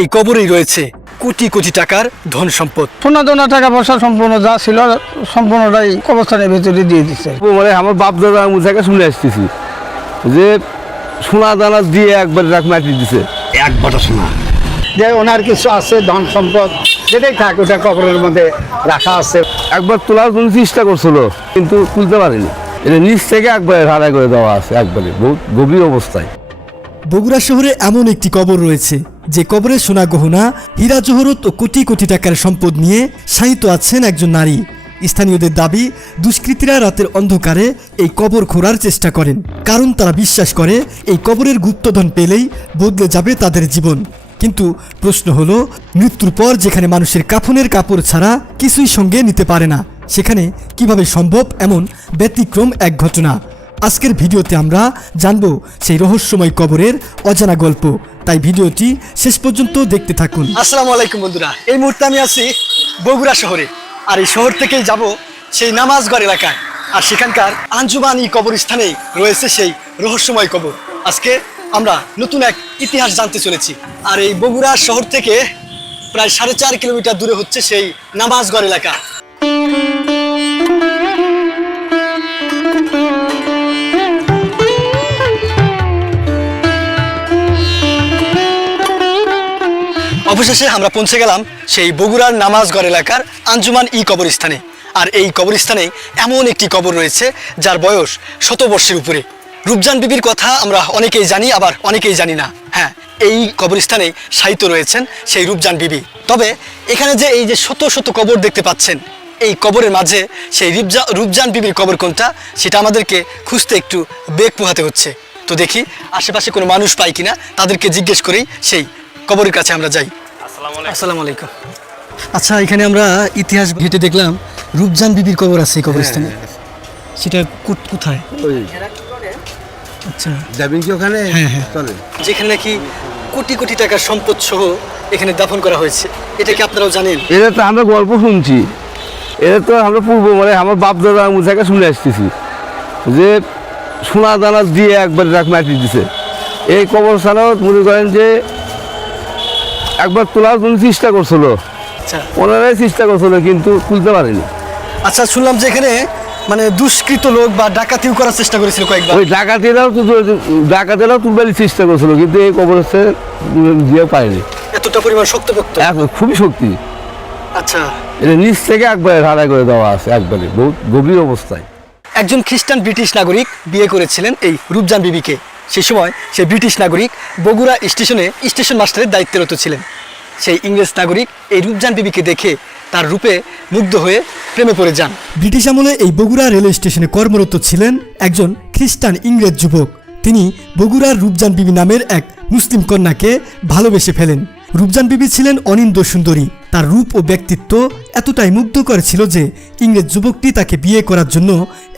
এই কবরেই রয়েছে কোটি কোটি টাকার ধন সম্পদ। সোনা দানা টাকা পয়সা সম্পূর্ণ যা ছিল সম্পূর্ণটাই কবরস্থানের ভিতরে দিয়ে দিচ্ছে। মানে আমার বাপ দাদা মুখ থেকে শুনে আসতেছি যে সোনা দানা দিয়ে একবার রাখ মাটি দিছে, এক বাটা সোনা। যে ওনার কিছু আছে ধন সম্পদ যেটাই থাক ওটা কবরের মধ্যে রাখা আছে। একবার তোলার জন্য চেষ্টা করছিল কিন্তু তুলতে পারেনি। এটা নিচ থেকে একবার হারাই করে দেওয়া আছে, একবারে বহুত গভীর অবস্থায়। বগুড়া শহরে এমন একটি কবর রয়েছে যে কবরে সোনা গহনা, হীরা জহরত ও কোটি কোটি টাকার সম্পদ নিয়ে শায়িত আছেন একজন নারী। স্থানীয়দের দাবি, দুষ্কৃতীরা রাতের অন্ধকারে এই কবর খোঁড়ার চেষ্টা করেন, কারণ তারা বিশ্বাস করে এই কবরের গুপ্তধন পেলেই বদলে যাবে তাদের জীবন। কিন্তু প্রশ্ন হলো, মৃত্যুর পর যেখানে মানুষের কাফনের কাপড় ছাড়া কিছুই সঙ্গে নিতে পারে না, সেখানে কিভাবে সম্ভব এমন ব্যতিক্রম এক ঘটনা? আজকের ভিডিওতে আমরা জানব সেই রহস্যময় কবরের অজানা গল্প, তাই ভিডিওটি শেষ পর্যন্ত দেখতে থাকুন। আসসালামু আলাইকুম বন্ধুরা, এই মুহূর্তে আমি আছি বগুড়া শহরে। আর এই শহর থেকেই যাব সেই নামাজগড় এলাকায়, আর সেখানকার আঞ্জুমান ই কবরস্থানেই রয়েছে সেই রহস্যময় কবর। আজকে আমরা নতুন এক ইতিহাস জানতে চলেছি। আর এই বগুড়া শহর থেকে প্রায় 4.5 কিলোমিটার দূরে হচ্ছে সেই নামাজগড় এলাকা। অবশেষে আমরা পৌঁছে গেলাম সেই বগুড়ার নামাজগড় এলাকার আঞ্জুমান ই কবরস্থানে। আর এই কবরস্থানে এমন একটি কবর রয়েছে যার বয়স 100 বর্ষের উপরে। রূপজান বিবির কথা আমরা অনেকেই জানি, আবার অনেকেই জানি না। হ্যাঁ, এই কবরস্থানে শায়িত রয়েছেন সেই রূপজান বিবি। তবে এখানে যে এই যে শত শত কবর দেখতে পাচ্ছেন, এই কবরের মাঝে সেই রূপজান বিবির কবর কোনটা সেটা আমাদেরকে খুঁজতে একটু বেগ পোহাতে হচ্ছে। তো দেখি আশেপাশে কোনো মানুষ পাই কিনা, তাদেরকে জিজ্ঞেস করেই সেই কবরের কাছে আমরা যাই। আসসালামু আলাইকুম। আচ্ছা, এখানে আমরা ইতিহাস ঘেটে দেখলাম রূপজান বিবির কবর আছে এই কবরস্থানে। সেটা কোথায়? আচ্ছা, যাবেন কি ওখানে? হ্যাঁ হ্যাঁ, চলে। যেখানে নাকি কোটি কোটি টাকার সম্পদ সহ এখানে দাফন করা হয়েছে। এটা কি আপনারাও জানেন? এটা তো আমরা গল্প শুনছি, এটা তো আমরা পূর্ব মানে আমার বাপ দাদা মুখ থেকে শুনে আসতেছি যে সোনা দানা দিয়ে একবার রাখ মাটি দিছে। এই কবরস্থানেও মনে করেন যে একবার তোলার জন্য চেষ্টা করছিল, আচ্ছা ওনারাই চেষ্টা করছিল কিন্তু তুলতে পারেনি। আচ্ছা, শুনলাম যে এখানে মানে দুষ্কৃত লোক বা ডাকাতিও করার চেষ্টা করেছিল কয়েকবার। ওই ডাকাতেরাও তুলবার চেষ্টা করছিল কিন্তু এই কবরস্থানে দিয়ে পারেনি। এতটা পরিমাণ শক্তপোক্ত? খুবই শক্তি। আচ্ছা, এটা নিচ থেকে একবার হারাই করে দেওয়া আছে, একবারে বহুত গভীর অবস্থায়। একজন খ্রিস্টান ব্রিটিশ নাগরিক বিয়ে করেছিলেন এই রূপজান বিবিকে। সেই সময় সেই ব্রিটিশ নাগরিক বগুড়া স্টেশনে স্টেশন মাস্টারের দায়িত্বরত ছিলেন। সেই ইংরেজ নাগরিক এই রূপজান বিবিকে দেখে তার রূপে মুগ্ধ হয়ে প্রেমে পড়ে যান। ব্রিটিশ আমলে এই বগুড়া রেলওয়ে স্টেশনে কর্মরত ছিলেন একজন খ্রিস্টান ইংরেজ যুবক। তিনি বগুড়ার রূপজান বিবি নামের এক মুসলিম কন্যাকে ভালোবেসে ফেলেন। রূপজান বিবি ছিলেন অনিন্দ সুন্দরী। তার রূপ ও ব্যক্তিত্ব এতটাই মুগ্ধকর ছিল যে ইংরেজ যুবকটি তাকে বিয়ে করার জন্য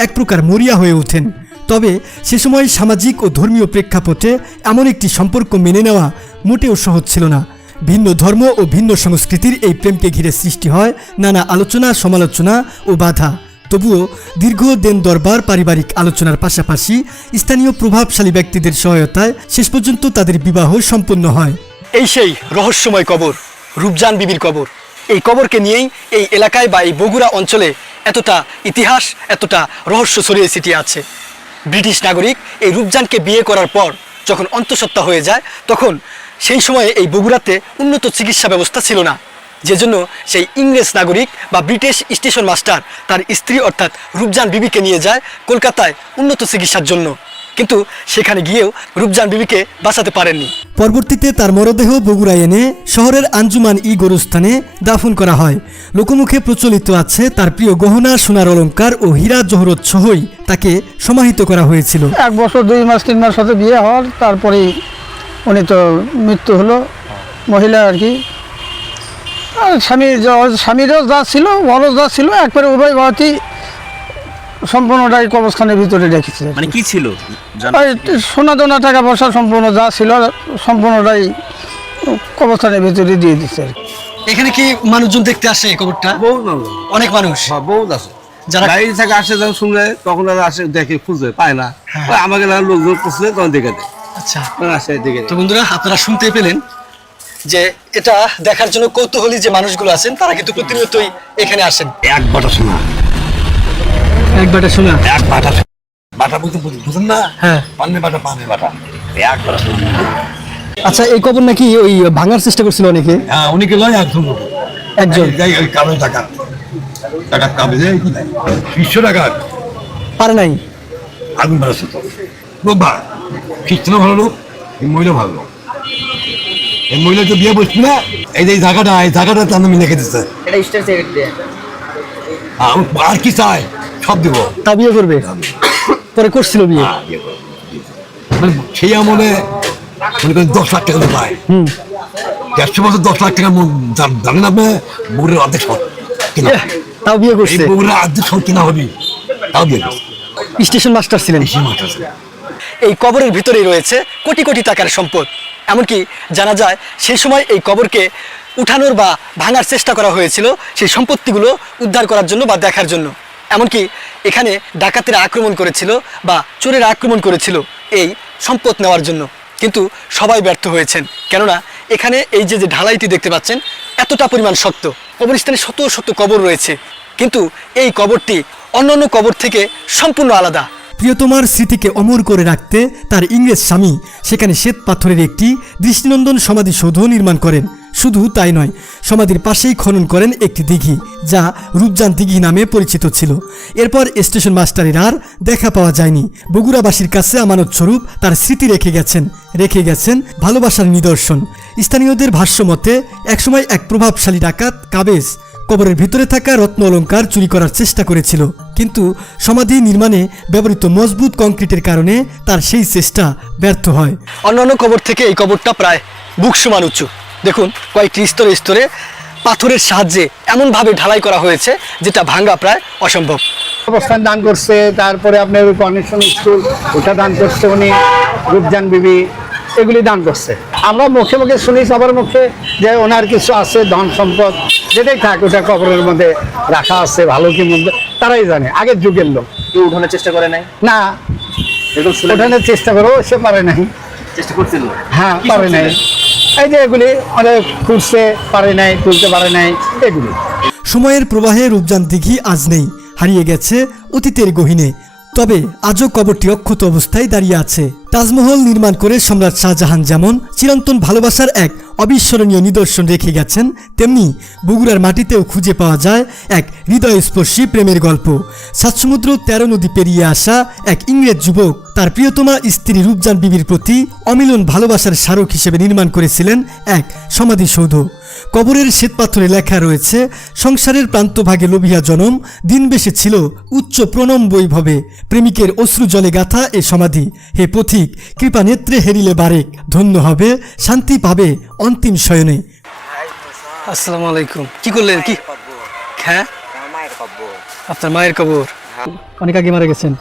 এক প্রকার মরিয়া হয়ে ওঠেন। তবে সে সময় সামাজিক ও ধর্মীয় প্রেক্ষাপটে এমন একটি সম্পর্ক মেনে নেওয়া মোটেও সহজ ছিল না। ভিন্ন ধর্ম ও ভিন্ন সংস্কৃতির এই প্রেমকে ঘিরে সৃষ্টি হয় নানা আলোচনা, সমালোচনা ও বাধা। তবুও দীর্ঘ দেন দরবার, পারিবারিক আলোচনার পাশাপাশি স্থানীয় প্রভাবশালী ব্যক্তিদের সহায়তায় শেষ পর্যন্ত তাদের বিবাহ সম্পন্ন হয়। এই সেই রহস্যময় কবর, রূপজান বিবির কবর। এই কবরকে নিয়েই এই এলাকায় বা এই বগুড়া অঞ্চলে এতটা ইতিহাস, এতটা রহস্য ছড়িয়ে ছিটিয়ে আছে। ব্রিটিশ নাগরিক এই রূপজানকে বিয়ে করার পর যখন অন্তঃসত্ত্বা হয়ে যায়, তখন সেই সময়ে এই বগুড়াতে উন্নত চিকিৎসা ব্যবস্থা ছিল না। যেজন্য সেই ইংরেজ নাগরিক বা ব্রিটিশ স্টেশন মাস্টার তার স্ত্রী অর্থাৎ রূপজান বিবিকে নিয়ে যায় কলকাতায় উন্নত চিকিৎসার জন্য। কিন্তু সেখানে গিয়েও রূপজান বিবিকে বাঁচাতে পারেননি। পরবর্তীতে তার মরদেহ বগুড়ায় এনে শহরের আঞ্জুমান ই গোরস্থানে দাফন করা হয়। লোকমুখে প্রচলিত আছে তার প্রিয় গহনা, সোনার অলংকার ও হীরা জহরত সহই তাকে সমাহিত করা হয়েছিল। 1 বছর 2 মাস 3 মাস সাথে বিয়ে হওয়ার তারপরেই উনি তো মৃত্যু হলো, মহিলা আর কি। আর স্বামীরও যা ছিল, বড় যা ছিল, একবারে উভয় ভারতী সম্পূর্ণটাই কবরস্থানের ভিতরে রেখেছে। মানে কি ছিল? সোনা দানা টাকা পয়সা সম্পূর্ণ যা ছিল সম্পূর্ণটাই কবরস্থানের ভিতরে দিয়ে দিচ্ছে। এখানে কি মানুষজন দেখতে আসে কবরটা? বহুত মানুষ, অনেক মানুষ, বহুত আছে। যারা বাইরে থেকে আসে যখন শুনলে তখন আসে, দেখে খুঁজে পায় না। আমাকে লোকজন খুঁজলে তখন দেখে দেয়। আচ্ছা, আসে দেখে। তো বন্ধুরা, আপনারা শুনতে পেলেন যে এটা দেখার জন্য কৌতূহলী যে মানুষগুলো আছেন তারা কিন্তু প্রতিনিয়তই এখানে আসেন। এক বাটা শোনা, এক বাটা শোনা। এক বাটা শোনা। বাটা বলতে বুঝুন না? হ্যাঁ। পানের বাটা, পানের বাটা, এক বাটা শোনা। আচ্ছা, এই কবর নাকি ওই ভাঙার চেষ্টা করছিল অনেকে? হ্যাঁ, অনেকে লয় একজন লোক। একজন ওই কালো টাকা কাবে যে 200 টাকা পারে নাই। আগুন বাড়াচ্ছে তো লোক বা খ্রিস্টানও ভালো লোক, এই মহিলা ভালো লোক। এই মহিলা তো বিয়ে বসছি না, এই যে এই জায়গাটা তার নামে লিখে দিচ্ছে। আর কি চাই সব দিব। তা বিয়ে করবে? পরে করছিল বিয়ে? হ্যাঁ, বিয়ে করবে। মানে সেই আমলে মনে করেন 10 লাখ টাকা তো পায়। 150 বছর 10 লাখ টাকা জানেন আপনি? বগুড়ার অর্ধেক শহর কিনা। তাও বিয়ে এই করছে? বগুড়ার অর্ধেক শহর কিনা হবে, তাও বিয়ে করছে। স্টেশন মাস্টার ছিলেন। সেই মাঠ আছে। এই কবরের ভিতরেই রয়েছে কোটি কোটি টাকার সম্পদ। এমনকি জানা যায় সেই সময় এই কবরকে উঠানোর বা ভাঙার চেষ্টা করা হয়েছিল সেই সম্পত্তিগুলো উদ্ধার করার জন্য বা দেখার জন্য। এমনকি এখানে ডাকাতেরা আক্রমণ করেছিল বা চোরেরা আক্রমণ করেছিল এই সম্পদ নেওয়ার জন্য, কিন্তু সবাই ব্যর্থ হয়েছেন। কেননা এখানে এই যে ঢালাইটি দেখতে পাচ্ছেন এতটা পরিমাণ শক্ত। কবরস্থানে শত শত কবর রয়েছে, কিন্তু এই কবরটি অন্যান্য কবর থেকে সম্পূর্ণ আলাদা। প্রিয়তমার স্মৃতিকে অমর করে রাখতে তার ইংরেজ স্বামী সেখানে শ্বেত পাথরের একটি দৃষ্টিনন্দন সমাধিসৌধ নির্মাণ করেন। শুধু তাই নয়, সমাধির পাশেই খনন করেন একটি দিঘি, যা রূপজান দিঘি নামে পরিচিত ছিল। এরপর স্টেশন মাস্টারের আর দেখা পাওয়া যায়নি। বগুড়াবাসীর কাছে আমানত স্বরূপ তার স্মৃতি রেখে গেছেন ভালোবাসার নিদর্শন। স্থানীয়দের ভাষ্য মতে একসময় এক প্রভাবশালী ডাকাত কাবেজ কবরের ভিতরে থাকা রত্ন অলংকার চুরি করার চেষ্টা করেছিল, কিন্তু সমাধি নির্মাণে ব্যবহৃত মজবুত কংক্রিটের কারণে তার সেই চেষ্টা ব্যর্থ হয়। অন্যান্য কবর থেকে এই কবরটা প্রায় বুক সমান উঁচু। দেখুন, কয়েকটি স্তরে স্তরে পাথরের সাহায্যে এমনভাবে ঢালাই করা হয়েছে যেটা ভাঙা প্রায় অসম্ভব। অবস্থান দান করছে, তারপরে আপনার ওই কনেকশন স্কুল ওটা দান করছে উনি, রূপজান বিবি এগুলি দান করছে। আমরা মুখে মুখে শুনি সবার মুখে যে ওনার কিছু আছে ধন সম্পদ, যেটাই থাক ওটা কবরের মধ্যে রাখা আছে, ভালো কি মন্দ তারাই জানে। আগের যুগের লোক কেউ উঠানোর চেষ্টা করে নাই? না, এরকম শুনে ওঠানোর চেষ্টা করেও সে পারে নাই। চেষ্টা করছিল? হ্যাঁ, কি পারে নাই। শুনছিলেন? এই যে এগুলি অনেক খুঁজছে, পারে নাই, তুলতে পারে নাই এগুলি। সময়ের প্রবাহে রূপজান দিঘি আজ নেই, হারিয়ে গেছে অতীতের গহীনে। তবে আজও কবরটি অক্ষত অবস্থায় দাঁড়িয়ে আছে। তাজমহল নির্মাণ করে সম্রাট শাহজাহান যেমন চিরন্তন ভালোবাসার এক অবিস্মরণীয় নিদর্শন রেখে গেছেন, তেমনি বগুড়ার মাটিতেও খুঁজে পাওয়া যায় এক হৃদয়স্পর্শী প্রেমের গল্প। 7 সমুদ্র 13 নদী পেরিয়ে আসা এক ইংরেজ যুবক তার প্রিয়তমা স্ত্রী রূপজান বিবির প্রতি অমিলন ভালোবাসার স্মারক হিসেবে নির্মাণ করেছিলেন এক সমাধিসৌধ। কবরের শ্বেতপাথরে লেখা রয়েছে, সংসারের প্রান্তভাগে লোভিয়া জনম, দিন বেশে ছিল উচ্চ প্রণম বৈভবে, প্রেমিকের অশ্রু জলে গাথা এ সমাধি, হে পথিক কৃপা নেত্রে হেরিলে বারেক, ধন্য হবে শান্তি পাবে অন্তিম শয়নে। আসসালামু আলাইকুম। কি করলেন? কি? হ্যাঁ, আপনার মায়ের কবর অনেক আগে মারা গেছেন।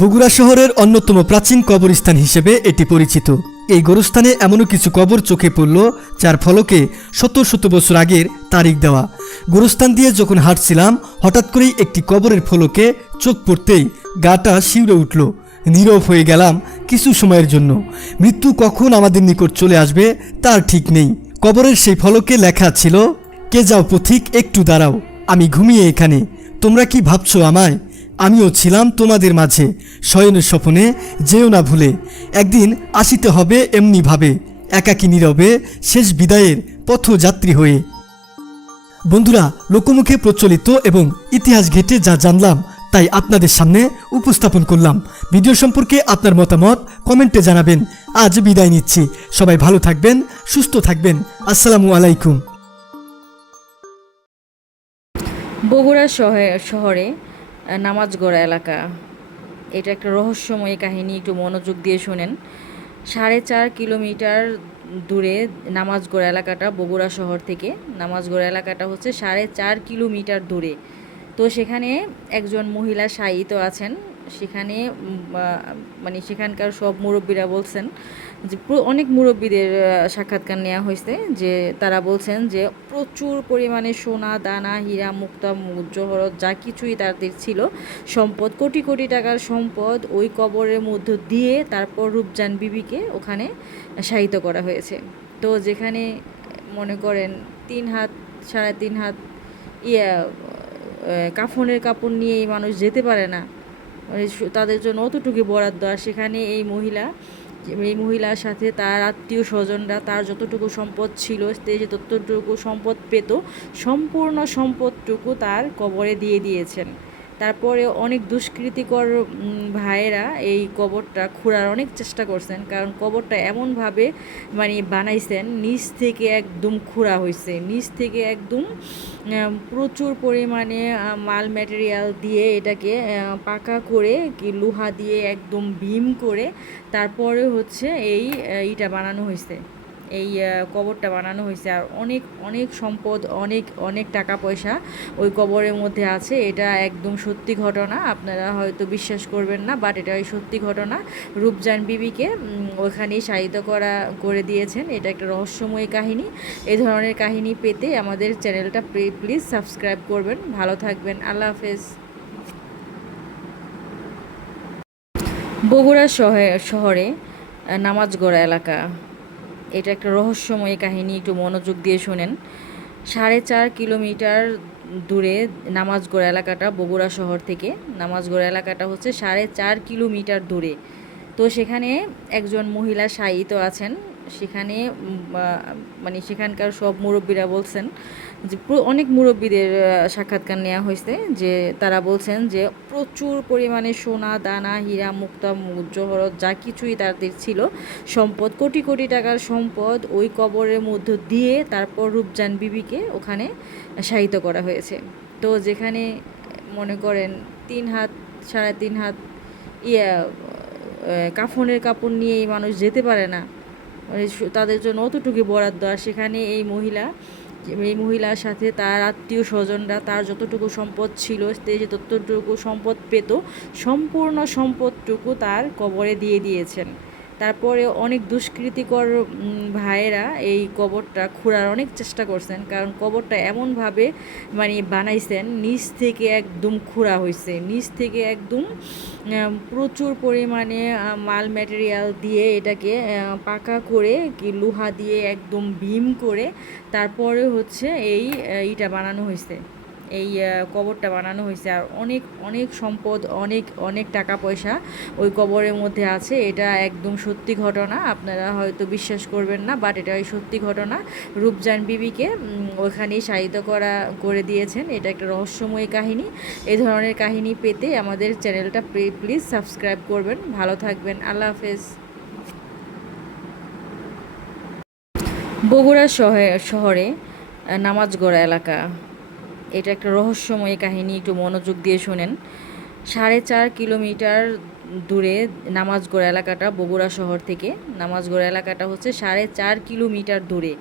বগুড়া শহরের অন্যতম প্রাচীন কবরস্থান হিসেবে এটি পরিচিত। এই গোরস্থানে এমনও কিছু কবর চোখে পড়ল যার ফলকে শত শত বছর আগের তারিখ দেওয়া। গোরস্থান দিয়ে যখন হাঁটছিলাম হঠাৎ করেই একটি কবরের ফলকে চোখ পড়তেই গাটা শিউরে উঠল। নীরব হয়ে গেলাম কিছু সময়ের জন্য। মৃত্যু কখন আমাদের নিকট চলে আসবে তার ঠিক নেই। কবরের সেই ফলকে লেখা ছিল, কে যাও পথিক একটু দাঁড়াও, আমি ঘুমিয়ে এখানে, তোমরা কি ভাবছো আমায়? আমিও ছিলাম তোমাদের মাঝে, শয়নের স্বপ্নে যেও না ভুলে, একদিন আসিতে হবে এমনি ভাবে, একাকী নীরবে শেষ বিদায়ের পথযাত্রী হয়ে। বন্ধুরা, লোকমুখে প্রচলিত এবং ইতিহাস ঘেঁটে যা জানলাম তাই আপনাদের সামনে উপস্থাপন করলাম। ভিডিও সম্পর্কে আপনার মতামত কমেন্টে জানাবেন। আজ বিদায় নিচ্ছি। সবাই ভালো থাকবেন, সুস্থ থাকবেন। আসসালামু আলাইকুম। বগুড়া শহরে নামাজগড়া এলাকা, এটা একটা রহস্যময় কাহিনী, একটু মনোযোগ দিয়ে শোনেন। 4.5 কিলোমিটার দূরে নামাজগড়া এলাকাটা, বগুড়া শহর থেকে নামাজগড়া এলাকাটা হচ্ছে 4.5 কিলোমিটার দূরে। তো সেখানে একজন মহিলা শায়িত আছেন। সেখানে মানে সেখানকার সব মুরব্বীরা বলছেন যে, অনেক মুরব্বীদের সাক্ষাৎকার নেওয়া হয়েছে, যে তারা বলছেন যে প্রচুর পরিমাণে সোনা দানা হীরা মুক্তা জহরত যা কিছুই তাদের ছিল সম্পদ, কোটি কোটি টাকার সম্পদ ওই কবরের মধ্য দিয়ে তারপর রূপজান বিবিকে ওখানে শায়িত করা হয়েছে। তো যেখানে মনে করেন 3 হাত 3.5 হাত ইয়া কাফনের কাপড় নিয়ে এই মানুষ যেতে পারে না, মানে তাদের জন্য অতটুকু বরাদ্দ। আর সেখানে এই মহিলার সাথে তার আত্মীয় স্বজনরা তার যতটুকু সম্পদ ছিল সে যে ততটুকু সম্পদ পেত, সম্পূর্ণ সম্পদটুকু তার কবরে দিয়ে দিয়েছেন। তারপরে অনেক দুষ্কৃতিকর ভাইয়েরা এই কবরটা খোঁড়ার অনেক চেষ্টা করছেন, কারণ কবরটা এমনভাবে মানে বানাইছেন, নিচ থেকে একদম খোঁড়া হয়েছে, নিচ থেকে একদম প্রচুর পরিমাণে মাল ম্যাটেরিয়াল দিয়ে এটাকে পাকা করে কি লোহা দিয়ে একদম বিম করে তারপরে হচ্ছে এই ইটা বানানো হয়েছে, এই কবরটা বানানো হয়েছে। আর অনেক অনেক সম্পদ, অনেক অনেক টাকা পয়সা ওই কবরের মধ্যে আছে। এটা একদম সত্যি ঘটনা, আপনারা হয়তো বিশ্বাস করবেন না, বাট এটা সত্যি ঘটনা। রূপজান বিবিকে ওখানেই শায়িত করে দিয়েছেন। এটা একটা রহস্যময় কাহিনী। এই ধরনের কাহিনী পেতে আমাদের চ্যানেলটা প্লিজ সাবস্ক্রাইব করবেন। ভালো থাকবেন, আল্লাহ হাফেজ। বগুড়া শহরে নামাজগড়া এলাকা, এটা একটা রহস্যময় কাহিনী, একটু মনোযোগ দিয়ে শোনেন। 4.5 কিলোমিটার দূরে নামাজগড় এলাকাটা, বগুড়া শহর থেকে নামাজগড় এলাকাটা হচ্ছে 4.5 কিলোমিটার দূরে। তো সেখানে একজন মহিলা শায়িত আছেন। সেখানে মানে সেখানকার সব মুরব্বীরা বলছেন যে অনেক মুরব্বীদের সাক্ষাৎকার নেওয়া হয়েছে, যে তারা বলছেন যে প্রচুর পরিমাণে সোনা দানা হীরা মুক্তা জহরত যা কিছুই তাদের ছিল সম্পদ, কোটি কোটি টাকার সম্পদ ওই কবরের মধ্য দিয়ে তারপর রূপজান বিবিকে ওখানে শায়িত করা হয়েছে। তো যেখানে মনে করেন 3 হাত 3.5 হাত ইয়া কাফনের কাপড় নিয়ে এই মানুষ যেতে পারে না, মানে তাদের জন্য অতটুকু বরাদ্দ। আর সেখানে এই মহিলার সাথে তার আত্মীয় স্বজনরা তার যতটুকু সম্পদ ছিল সে যে ততটুকু সম্পদ পেত, সম্পূর্ণ সম্পদটুকু তার কবরে দিয়ে দিয়েছেন। তারপরে অনেক দুষ্কৃতিকর ভাইয়েরা এই কবরটা খোঁড়ার অনেক চেষ্টা করছেন, কারণ কবরটা এমনভাবে মানে বানাইছেন, নিচ থেকে একদম খোঁড়া হয়েছে, নিচ থেকে একদম প্রচুর পরিমাণে মাল ম্যাটেরিয়াল দিয়ে এটাকে পাকা করে কি লোহা দিয়ে একদম বিম করে তারপরে হচ্ছে এই ইটা বানানো হয়েছে, এই কবরটা বানানো হয়েছে। আর অনেক অনেক সম্পদ, অনেক অনেক টাকা পয়সা ওই কবরের মধ্যে আছে। এটা একদম সত্যি ঘটনা, আপনারা হয়তো বিশ্বাস করবেন না, বাট এটা সত্যি ঘটনা। রূপজান বিবিকে ওখানেই শায়িত করে দিয়েছেন। এটা একটা রহস্যময় কাহিনী। এই ধরনের কাহিনী পেতে আমাদের চ্যানেলটা প্লিজ সাবস্ক্রাইব করবেন। ভালো থাকবেন, আল্লাহ হাফেজ। বগুড়া শহরে নামাজগড়া এলাকা, এটা একটা রহস্যময় কাহিনী, একটু মনোযোগ দিয়ে শোনেন। 4.5 কিলোমিটার দূরে নামাজগড় এলাকাটা, বগুড়া শহর থেকে নামাজগড় এলাকাটা হচ্ছে 4.5 কিলোমিটার দূরে।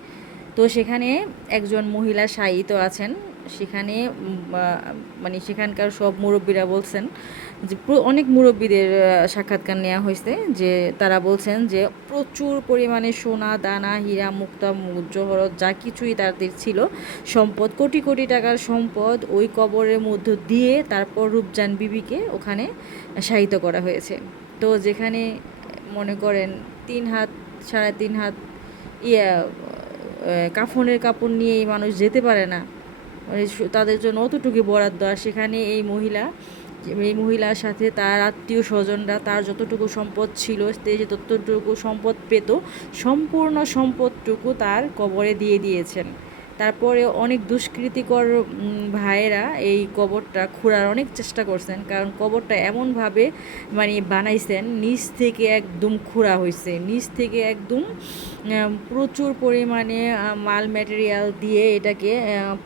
তো সেখানে একজন মহিলা শায়িত আছেন। সেখানে মানে সেখানকার সব মুরব্বীরা বলছেন যে অনেক মুরব্বীদের সাক্ষাৎকার নেওয়া হয়েছে, যে তারা বলছেন যে প্রচুর পরিমাণে সোনা দানা হীরা মুক্তা জহরত যা কিছুই তাদের ছিল সম্পদ, কোটি কোটি টাকার সম্পদ ওই কবরের মধ্য দিয়ে তারপর রূপজান বিবিকে ওখানে শায়িত করা হয়েছে। তো যেখানে মনে করেন 3 হাত 3.5 হাত ইয়া কাফনের কাপড় নিয়ে এই মানুষ যেতে পারে না, মানে তাদের জন্য অতটুকু বরাদ্দ। আর সেখানে এই মহিলার সাথে তার আত্মীয় স্বজনরা তার যতটুকু সম্পদ ছিল সে যে ততটুকু সম্পদ পেত, সম্পূর্ণ সম্পদটুকু তার কবরে দিয়ে দিয়েছেন। তারপরে অনেক দুষ্কৃতিকর ভাইয়েরা এই কবরটা খোঁড়ার অনেক চেষ্টা করছেন, কারণ কবরটা এমনভাবে মানে বানাইছেন, নিচ থেকে একদম খোঁড়া হয়েছে, নিচ থেকে একদম প্রচুর পরিমাণে মাল ম্যাটেরিয়াল দিয়ে এটাকে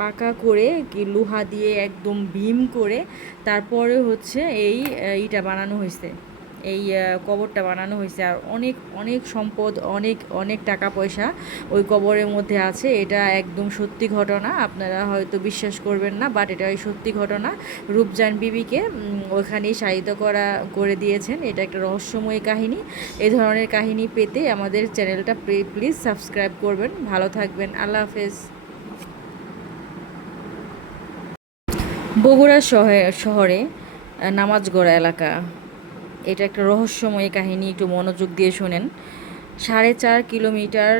পাকা করে কি লোহা দিয়ে একদম বিম করে তারপরে হচ্ছে এই ইটা বানানো হয়েছে, এই কবরটা বানানো হয়েছে। আর অনেক অনেক সম্পদ, অনেক অনেক টাকা পয়সা ওই কবরের মধ্যে আছে। এটা একদম সত্যি ঘটনা, আপনারা হয়তো বিশ্বাস করবেন না, বাট এটা সত্যি ঘটনা। রূপজান বিবিকে ওখানেই শায়িত করে দিয়েছেন। এটা একটা রহস্যময় কাহিনী। এই ধরনের কাহিনী পেতে আমাদের চ্যানেলটা প্লিজ সাবস্ক্রাইব করবেন। ভালো থাকবেন, আল্লাহ হাফেজ। বগুড়া শহরে নামাজগড়া এলাকা, এটা একটা রহস্যময় কাহিনী, একটু মনোযোগ দিয়ে শোনেন। 4.5 কিলোমিটার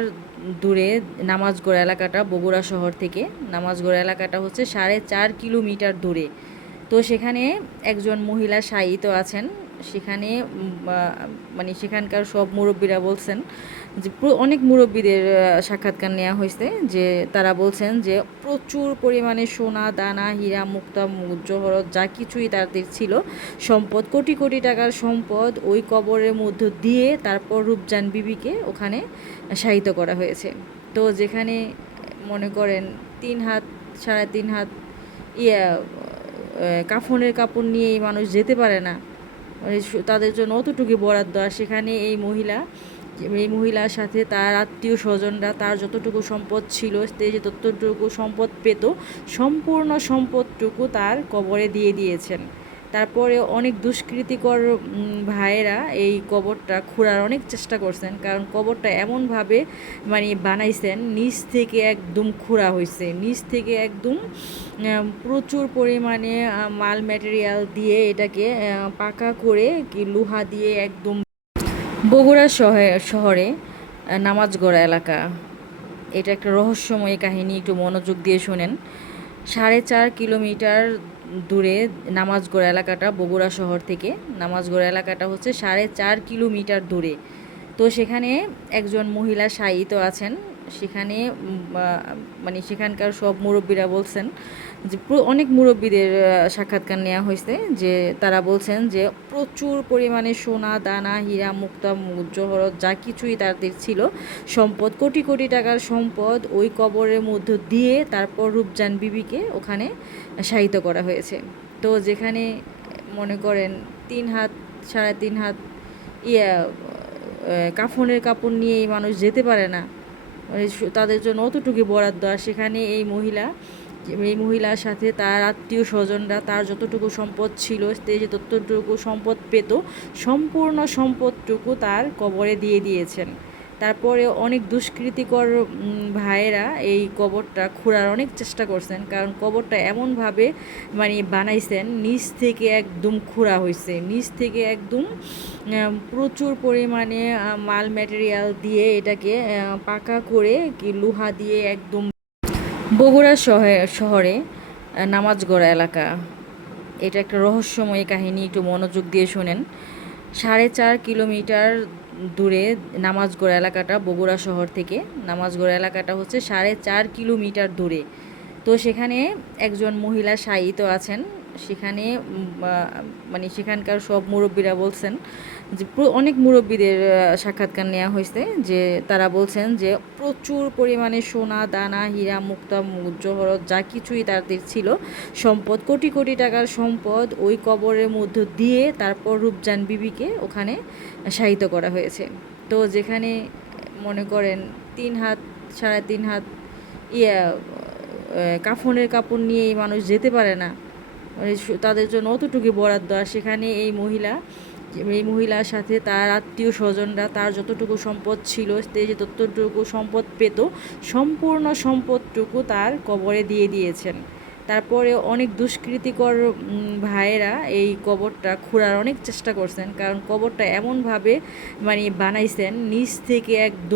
দূরে নামাজগড় এলাকাটা বগুড়া শহর থেকে। নামাজগড় এলাকাটা হচ্ছে 4.5 কিলোমিটার দূরে। তো সেখানে একজন মহিলা শায়িত আছেন। সেখানে মানে সেখানকার সব মুরব্বীরা বলছেন যে অনেক মুরব্বীদের সাক্ষাৎকার নেওয়া হয়েছে, যে তারা বলছেন যে প্রচুর পরিমাণে সোনা দানা হীরা মুক্তা জহরত যা কিছুই তাদের ছিল সম্পদ, কোটি কোটি টাকার সম্পদ ওই কবরের মধ্য দিয়ে তারপর রূপজান বিবিকে ওখানে শায়িত করা হয়েছে। তো যেখানে মনে করেন 3 হাত 3.5 হাত কাফনের কাপড় নিয়ে এই মানুষ যেতে পারে না, মানে তাদের জন্য অতটুকু বরাদ্দ। আর সেখানে এই মহিলার সাথে তার আত্মীয় স্বজনরা তার যতটুকু সম্পদ ছিল সে যে ততটুকু সম্পদ পেত, সম্পূর্ণ সম্পদটুকু তার কবরে দিয়ে দিয়েছেন। তারপরে অনেক দুষ্কৃতিকর ভাইয়েরা এই কবরটা খোঁড়ার অনেক চেষ্টা করছেন, কারণ কবরটা এমনভাবে মানে বানাইছেন নিচ থেকে একদম খোঁড়া হয়েছে, নিচ থেকে একদম প্রচুর পরিমাণে মাল ম্যাটেরিয়াল দিয়ে এটাকে পাকা করে লোহা দিয়ে একদম। বগুড়া শহরে নামাজগড় এলাকা, এটা একটা রহস্যময় কাহিনী, একটু মনোযোগ দিয়ে শোনেন। 4.5 কিলোমিটার দূরে নামাজগড় এলাকাটা বগুড়া শহর থেকে। নামাজগড় এলাকাটা হচ্ছে 4.5 কিলোমিটার দূরে। তো সেখানে একজন মহিলা শায়িত আছেন। সেখানে মানে সেখানকার সব মুরব্বীরা বলছেন যে অনেক মুরব্বীদের সাক্ষাৎকার নেওয়া হয়েছে, যে তারা বলছেন যে প্রচুর পরিমাণে সোনা দানা হীরা মুক্তা জহরত যা কিছুই তাদের ছিল সম্পদ, কোটি কোটি টাকার সম্পদ ওই কবরের মধ্য দিয়ে তারপর রূপজান বিবিকে ওখানে শায়িত করা হয়েছে। তো যেখানে মনে করেন 3 হাত 3.5 হাত কাফনের কাপড় নিয়ে এই মানুষ যেতে পারে না, মানে তাদের জন্য অতটুকু বরাদ্দ। আর সেখানে এই মহিলার সাথে তার আত্মীয় স্বজনরা তার যতটুকু সম্পদ ছিল সে যে ততটুকু সম্পদ পেত, সম্পূর্ণ সম্পদটুকু তার কবরে দিয়ে দিয়েছেন। তারপরে অনেক দুষ্কৃতিকর ভাইয়েরা এই কবরটা খোঁড়ার অনেক চেষ্টা করছেন, কারণ কবরটা এমনভাবে মানে বানাইছেন নিচ থেকে একদম খোঁড়া হয়েছে, নিচ থেকে একদম প্রচুর পরিমাণে মাল ম্যাটেরিয়াল দিয়ে এটাকে পাকা করে লোহা দিয়ে একদম। বগুড়া শহরে নামাজগড় এলাকা, এটা একটা রহস্যময় কাহিনী, একটু মনোযোগ দিয়ে শোনেন। 4.5 কিলোমিটার দূরে নামাজগড় এলাকাটা বগুড়া শহর থেকে। নামাজগড় এলাকাটা হচ্ছে 4.5 কিলোমিটার দূরে। তো সেখানে একজন মহিলা শায়িত আছেন। সেখানে মানে সেখানকার সব মুরব্বীরা বলছেন যে অনেক মুরব্বীদের সাক্ষাৎকার নেওয়া হয়েছে, যে তারা বলছেন যে প্রচুর পরিমাণে সোনা দানা হীরা মুক্তা জহরত যা কিছুই তাদের ছিল সম্পদ, কোটি কোটি টাকার সম্পদ ওই কবরের মধ্য দিয়ে তারপর রূপজান বিবিকে ওখানে শায়িত করা হয়েছে। তো যেখানে মনে করেন 3 হাত 3.5 হাত কাফনের কাপড় নিয়ে এই মানুষ যেতে পারে না, মানে তাদের জন্য অতটুকু বরাদ্দ। আর সেখানে এই মহিলার সাথে তার আত্মীয় স্বজনরা তার যতটুকু সম্পদ ছিল সে যে ততটুকু সম্পদ পেত, সম্পূর্ণ সম্পদটুকু তার কবরে দিয়ে দিয়েছেন। তারপরে অনেক দুষ্কৃতিকর ভাইয়েরা এই কবরটা খোঁড়ার অনেক চেষ্টা করছেন, কারণ কবরটা এমনভাবে মানে বানাইছেন নিচ থেকে একদম।